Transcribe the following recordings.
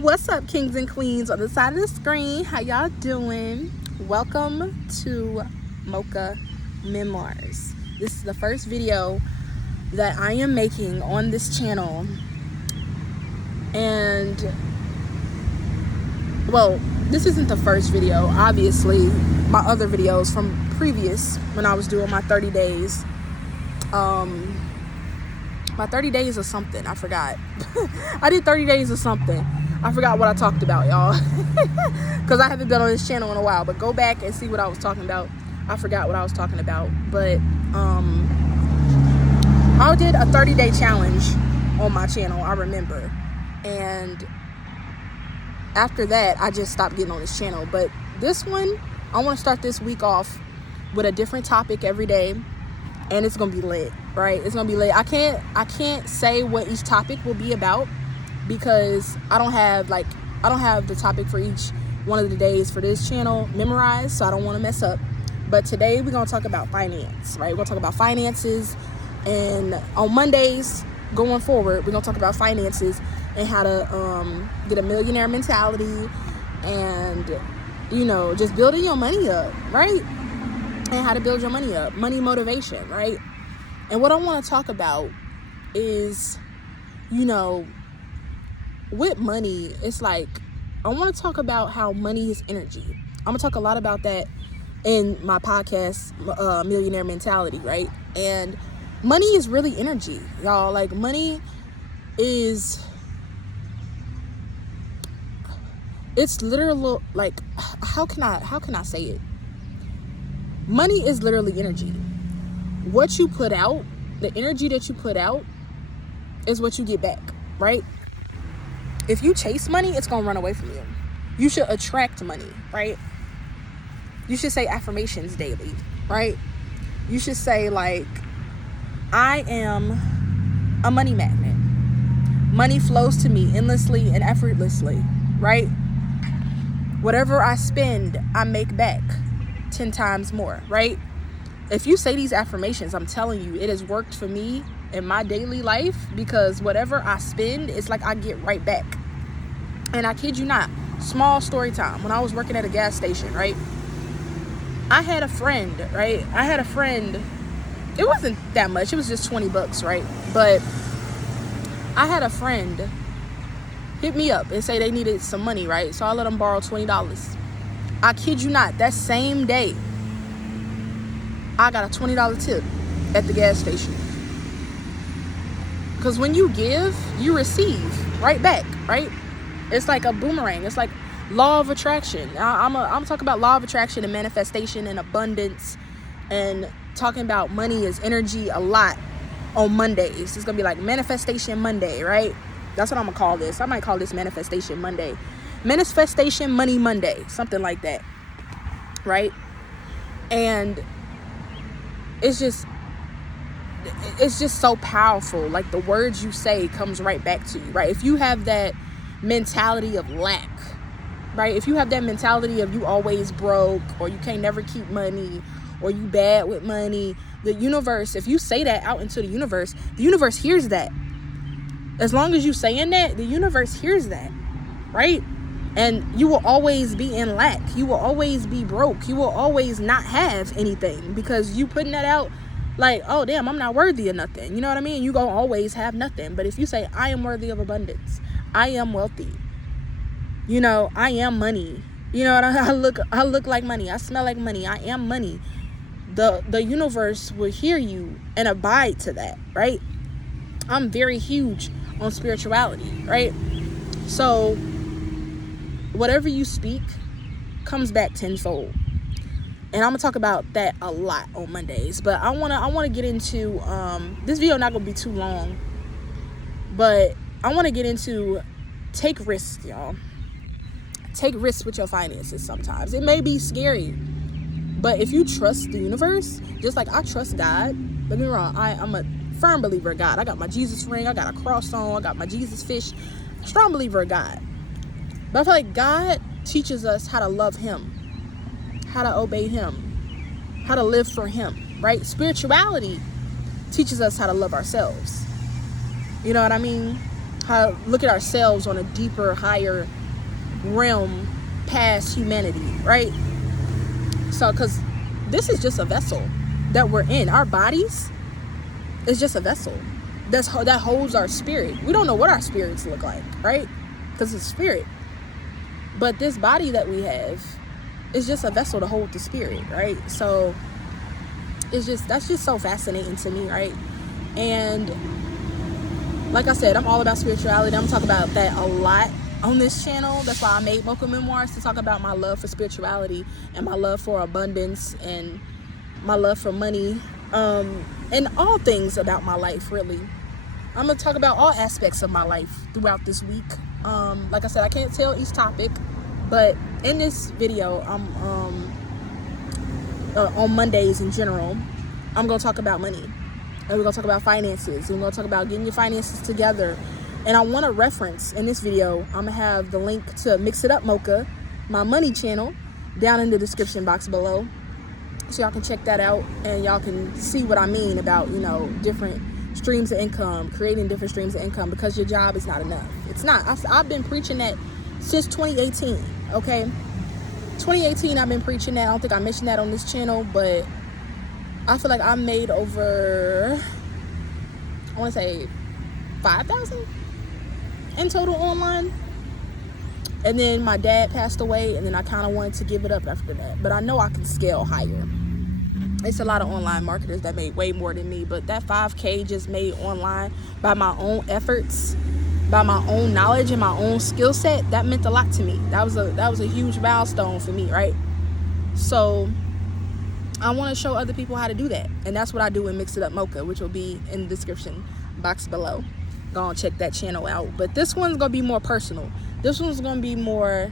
What's up, kings and queens on the side of the screen? How y'all doing? Welcome to Mocha Memoirs. This is the first video that I am making on this channel, and well, this isn't the first video. Obviously, my other videos from previous, when I was doing my 30 days, my 30 days or something, I forgot. I did 30 days or something. I forgot what I talked about, y'all, because I haven't been on this channel in a while. But go back and see what I was talking about. I forgot what I was talking about. But I did a 30-day challenge on my channel, I remember. And after that, I just stopped getting on this channel. But this one, I want to start this week off with a different topic every day. And it's going to be lit, right? It's going to be lit. I can't say what each topic will be about, because I don't have the topic for each one of the days for this channel memorized, so I don't want to mess up. But today we're going to talk about finance, right? We're going to talk about finances, and on Mondays going forward, we're going to talk about finances and how to get a millionaire mentality, and just building your money up, right? And how to build your money up, money motivation, right? And what I want to talk about is, with money, it's like, I want to talk about how money is energy. I'm going to talk a lot about that in my podcast, Millionaire Mentality, right? And money is really energy, y'all. Like, money is, it's literal, like, how can I say it? Money is literally energy. What you put out, the energy that you put out, is what you get back, right? If you chase money, it's going to run away from you. You should attract money, right? You should say affirmations daily, right? You should say, like, I am a money magnet. Money flows to me endlessly and effortlessly, right? Whatever I spend, I make back 10 times more, right? If you say these affirmations, I'm telling you, it has worked for me in my daily life, because whatever I spend, it's like I get right back. And I kid you not, small story time. When I was working at a gas station, right? I had a friend, right? It wasn't that much. It was just $20, right? But I had a friend hit me up and say they needed some money, right? So I let them borrow $20. I kid you not, that same day, I got a $20 tip at the gas station. Because when you give, you receive right back, right? It's like a boomerang. It's like law of attraction. I'm talking about law of attraction and manifestation and abundance, and talking about money as energy a lot on Mondays. It's going to be like Manifestation Monday, right? That's what I'm going to call this. I might call this Manifestation Monday. Manifestation Money Monday, something like that, right? And it's just so powerful. Like, the words you say comes right back to you, right? If you have that mentality of lack, right? If you have that mentality of you always broke, or you can't never keep money, or you bad with money, the universe, if you say that out into the universe hears that. As long as you saying that, the universe hears that, right? And you will always be in lack. You will always be broke. You will always not have anything, because you putting that out like, oh, damn, I'm not worthy of nothing. You know what I mean? You gonna always have nothing. But if you say, I am worthy of abundance, I am wealthy, I am money, I look like money, I smell like money, I am money, the universe will hear you and abide to that, right? I'm very huge on spirituality, right? So whatever you speak comes back tenfold. And I'm gonna talk about that a lot on Mondays. But I wanna get into this video. Not gonna be too long, but I want to get into take risks, y'all. Take risks with your finances. Sometimes it may be scary, but if you trust the universe, just like I trust God. Don't get me wrong, I'm a firm believer of God. I got my Jesus ring, I got a cross on, I got my Jesus fish. Strong believer of God. But I feel like God teaches us how to love him, how to obey him, how to live for him, right? Spirituality teaches us how to love ourselves. You know what I mean? look at ourselves on a deeper, higher realm past humanity, right? So, because this is just a vessel that we're in. Our bodies is just a vessel that holds our spirit. We don't know what our spirits look like, right? Because it's spirit. But this body that we have is just a vessel to hold the spirit, right? So that's just so fascinating to me, right? And like I said, I'm all about spirituality. I'm talking about that a lot on this channel. That's why I made Mocha Memoirs, to talk about my love for spirituality and my love for abundance and my love for money, and all things about my life, really. I'm gonna talk about all aspects of my life throughout this week. Like I said, I can't tell each topic, but in this video, on Mondays in general, I'm gonna talk about money, and we're gonna talk about finances, and we're gonna talk about getting your finances together. And I want to reference in this video, I'm gonna have the link to Mix It Up Mocha, my money channel, down in the description box below, so y'all can check that out and y'all can see what I mean about, you know, different streams of income, creating different streams of income, because your job is not enough. It's not. I've been preaching that since 2018, okay? 2018, I've been preaching that. I don't think I mentioned that on this channel, but I feel like I made over, I want to say 5,000 in total online. And then my dad passed away, and then I kind of wanted to give it up after that. But I know I can scale higher. It's a lot of online marketers that made way more than me, but that 5K just made online by my own efforts, by my own knowledge and my own skill set, that meant a lot to me. That was a huge milestone for me, right? So I want to show other people how to do that, and that's what I do in Mix It Up Mocha, which will be in the description box below. Go and check that channel out. But this one's gonna be more personal. This one's gonna be more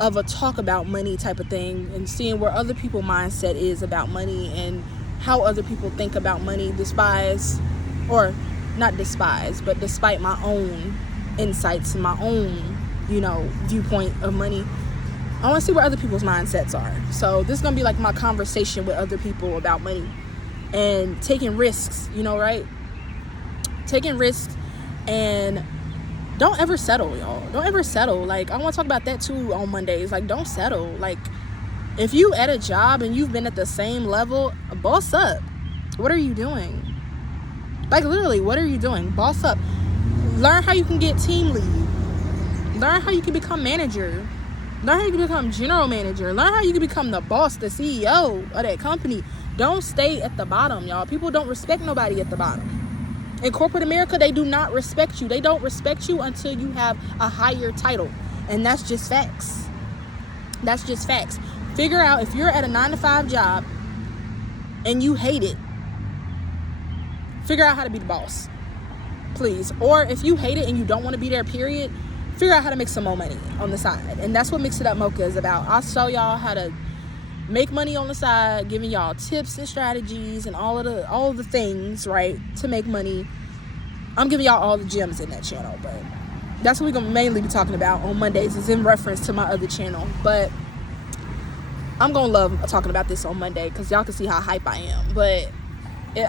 of a talk about money type of thing, and seeing where other people's mindset is about money and how other people think about money, despite my own insights and my own, you know, viewpoint of money. I want to see where other people's mindsets are. So this is gonna be like my conversation with other people about money and taking risks, you know, right? Taking risks, and don't ever settle, y'all. Don't ever settle. Like, I want to talk about that too on Mondays. Like, don't settle. Like, if you at a job and you've been at the same level, boss up. What are you doing? Like, literally, what are you doing? Boss up. Learn how you can get team lead. Learn how you can become manager. Learn how you can become general manager. Learn how you can become the boss, the CEO of that company. Don't stay at the bottom, y'all. People don't respect nobody at the bottom. In corporate America, they do not respect you. They don't respect you until you have a higher title. And that's just facts. That's just facts. Figure out, if you're at a 9-to-5 job and you hate it, figure out how to be the boss, please. Or if you hate it and you don't want to be there, period, figure out how to make some more money on the side. And that's what Mix It Up Mocha is about. I'll show y'all how to make money on the side, giving y'all tips and strategies and all of the things, right, to make money. I'm giving y'all all the gems in that channel, but that's what we're gonna mainly be talking about on Mondays. Is in reference to my other channel, but I'm gonna love talking about this on Monday because y'all can see how hype I am. But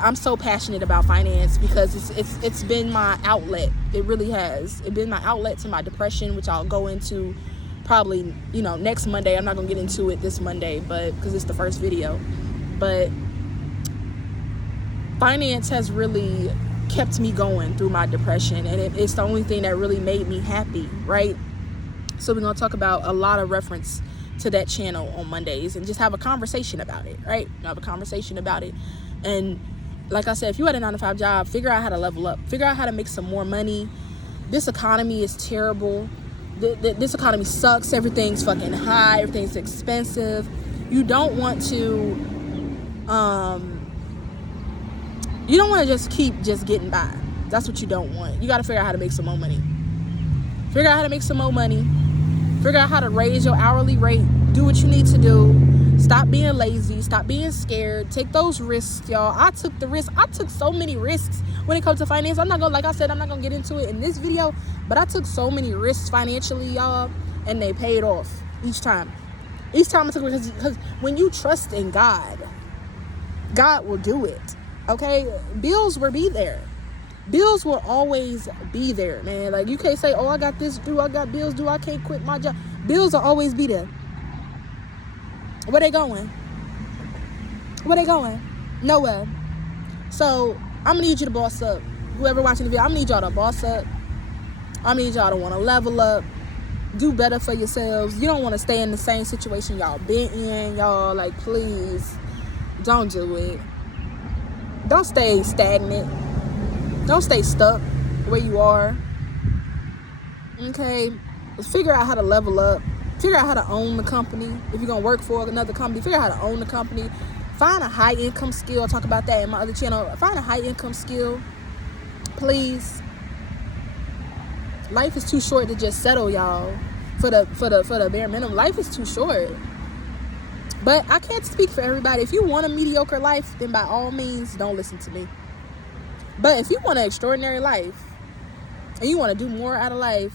I'm so passionate about finance because it's been my outlet. It really has. It's been my outlet to my depression, which I'll go into probably, you know, next Monday. I'm not gonna get into it this Monday, but because it's the first video. But finance has really kept me going through my depression, and it's the only thing that really made me happy, right? So we're gonna talk about a lot of reference to that channel on Mondays and just have a conversation about it, right? Have a conversation about it. And like I said, if you had a 9-to-5 job, figure out how to level up, figure out how to make some more money. This economy is terrible. This economy sucks. Everything's fucking high. Everything's expensive. You don't want to just keep just getting by. That's what you don't want. You got to figure out how to make some more money. Figure out how to make some more money. Figure out how to raise your hourly rate. Do what you need to do. Stop being lazy. Stop being scared. Take those risks, y'all. I took the risk. I took so many risks when it comes to finance. Like I said, I'm not gonna get into it in this video, but I took so many risks financially, y'all, and they paid off each time. Each time I took risks, because when you trust in God, God will do it. Okay, bills will be there. Bills will always be there, man. Like, you can't say, oh, I got this due, I got bills due, I can't quit my job. Bills will always be there. Where they going? Where they going? Nowhere. So I'm gonna need you to boss up. Whoever watching the video, I'm gonna need y'all to boss up. I need y'all to want to level up, do better for yourselves. You don't want to stay in the same situation y'all been in. Y'all, like, please don't do it. Don't stay stagnant. Don't stay stuck where you are. Okay? Let's figure out how to level up. Figure out how to own the company. If you're going to work for another company, figure out how to own the company. Find a high income skill. I'll talk about that in my other channel. Find a high income skill. Please. Life is too short to just settle, y'all, for the bare minimum. Life is too short. But I can't speak for everybody. If you want a mediocre life, then by all means, don't listen to me. But if you want an extraordinary life, and you want to do more out of life,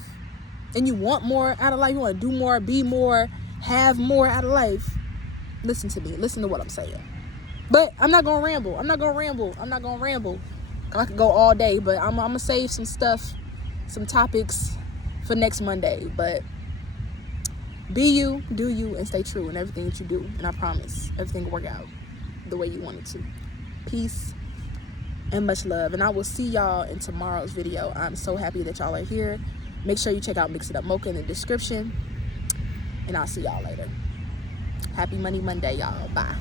and you want more out of life, you want to do more, be more, have more out of life, listen to me. Listen to what I'm saying. But I'm not going to ramble. I could go all day, but I'm going to save some stuff, some topics for next Monday. But be you, do you, and stay true in everything that you do. And I promise everything will work out the way you want it to. Peace and much love. And I will see y'all in tomorrow's video. I'm so happy that y'all are here. Make sure you check out Mix It Up Mocha in the description. And I'll see y'all later. Happy Money Monday, y'all. Bye.